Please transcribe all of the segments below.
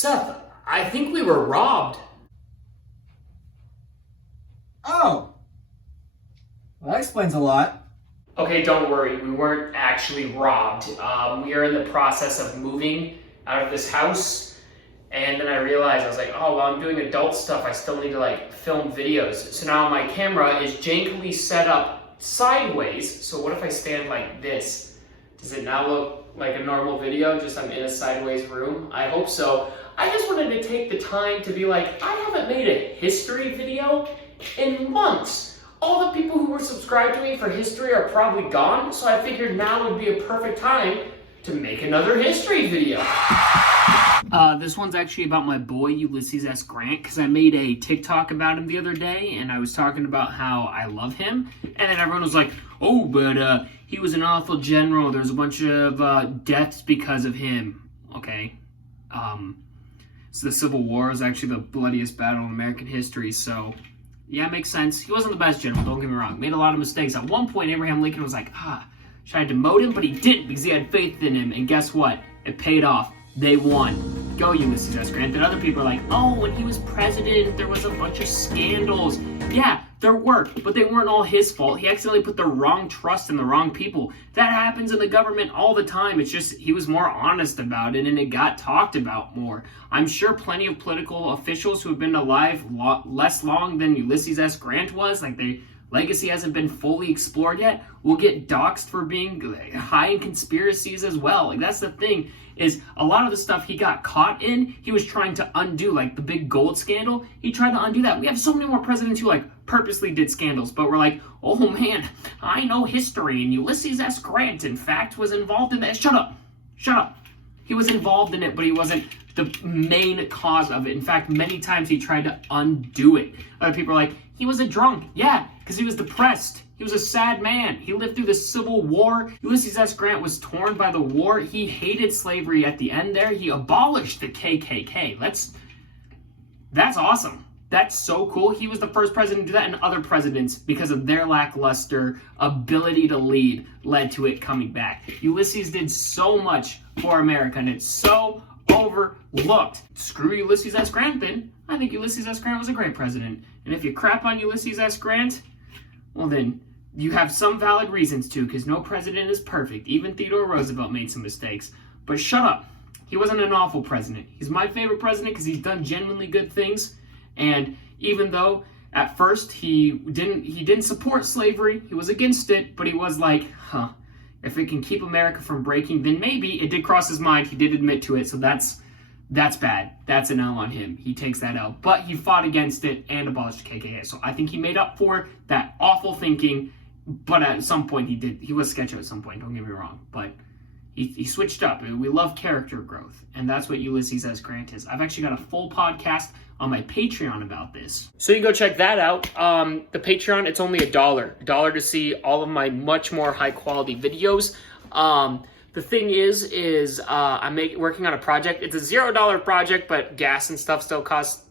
Seth, I think we were robbed. Oh. Well, that explains a lot. Okay, don't worry, we weren't actually robbed. We are in the process of moving out of this house, and then I realized, I was like, oh, well, I'm doing adult stuff, I still need to film videos. So now my camera is jankily set up sideways, so what if I stand like this? Does it now look like a normal video, just I'm in a sideways room? I hope so. I just wanted to take the time to be like, I haven't made a history video in months. All the people who were subscribed to me for history are probably gone, so I figured now would be a perfect time to make another history video. This one's actually about my boy, Ulysses S Grant, because I made a TikTok about him the other day, and I was talking about how I love him, and then everyone was like, oh, but he was an awful general, there's a bunch of deaths because of him. Okay. So the Civil War was actually the bloodiest battle in American history, so yeah, it makes sense. He wasn't the best general, don't get me wrong. Made a lot of mistakes. At one point, Abraham Lincoln was like, should I demote him? But he didn't because he had faith in him. And guess what? It paid off. They won. Go, Ulysses S. Grant. And other people are like, oh, when he was president, there was a bunch of scandals. Yeah, there were, but they weren't all his fault. He accidentally put the wrong trust in the wrong people. That happens in the government all the time. It's just he was more honest about it, and it got talked about more. I'm sure plenty of political officials who have been alive less long than Ulysses S. Grant was, like their legacy hasn't been fully explored yet, will get doxxed for being high in conspiracies as well. Like, that's the thing, is a lot of the stuff he got caught in, he was trying to undo, like the big gold scandal. He tried to undo that. We have so many more presidents who purposely did scandals, but we're like, oh man, I know history, and Ulysses S. Grant, in fact, was involved in that. Shut up. He was involved in it, but he wasn't the main cause of it. In fact, many times he tried to undo it. Other people are like, he was a drunk. Yeah, because he was depressed. He was a sad man. He lived through the Civil War. Ulysses S. Grant was torn by the war. He hated slavery at the end there. He abolished the KKK. That's awesome. That's so cool. He was the first president to do that, and other presidents, because of their lackluster ability to lead, led to it coming back. Ulysses did so much for America, and it's so overlooked. Screw Ulysses S. Grant then. I think Ulysses S. Grant was a great president. And if you crap on Ulysses S. Grant, well then, you have some valid reasons to, because no president is perfect. Even Theodore Roosevelt made some mistakes. But shut up. He wasn't an awful president. He's my favorite president because he's done genuinely good things. And even though at first he didn't support slavery, he was against it, but he was like, if it can keep America from breaking, then maybe. It did cross his mind. He did admit to it, so that's bad. That's an L on him. He takes that L. But he fought against it and abolished the KKK. So I think he made up for that awful thinking, but at some point he was sketchy at some point, don't get me wrong. But he switched up. We love character growth, and that's what Ulysses S. Grant is. I've actually got a full podcast on my Patreon about this. So you can go check that out. The Patreon, it's only $1 to see all of my much more high quality videos. The thing is I'm working on a project. It's a $0 project, but gas and stuff still costs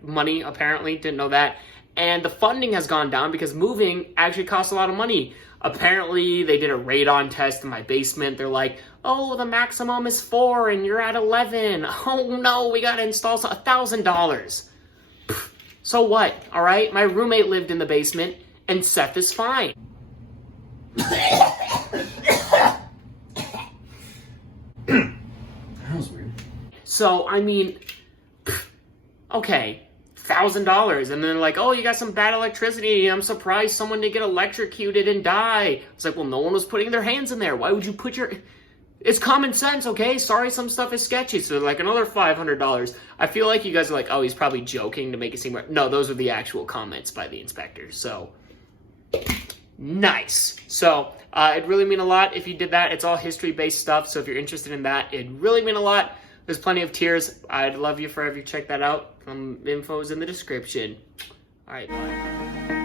money, apparently. Didn't know that. And the funding has gone down because moving actually costs a lot of money. Apparently, they did a radon test in my basement. They're like, oh, the maximum is 4 and you're at 11. Oh no, we gotta install $1,000. So what, all right? My roommate lived in the basement and Seth is fine. That was weird. So, I mean, okay, $1,000, and they're like, oh, you got some bad electricity, I'm surprised someone didn't get electrocuted and die. It's like, well, no one was putting their hands in there. Why would you put your... It's common sense, okay? Sorry, some stuff is sketchy, so like another $500. I feel like you guys are like, oh, he's probably joking to make it seem... No, those are the actual comments by the inspectors, so... Nice. So, it'd really mean a lot if you did that. It's all history-based stuff, so if you're interested in that, it'd really mean a lot. There's plenty of tiers. I'd love you forever if you check that out. Info's in the description. All right, bye.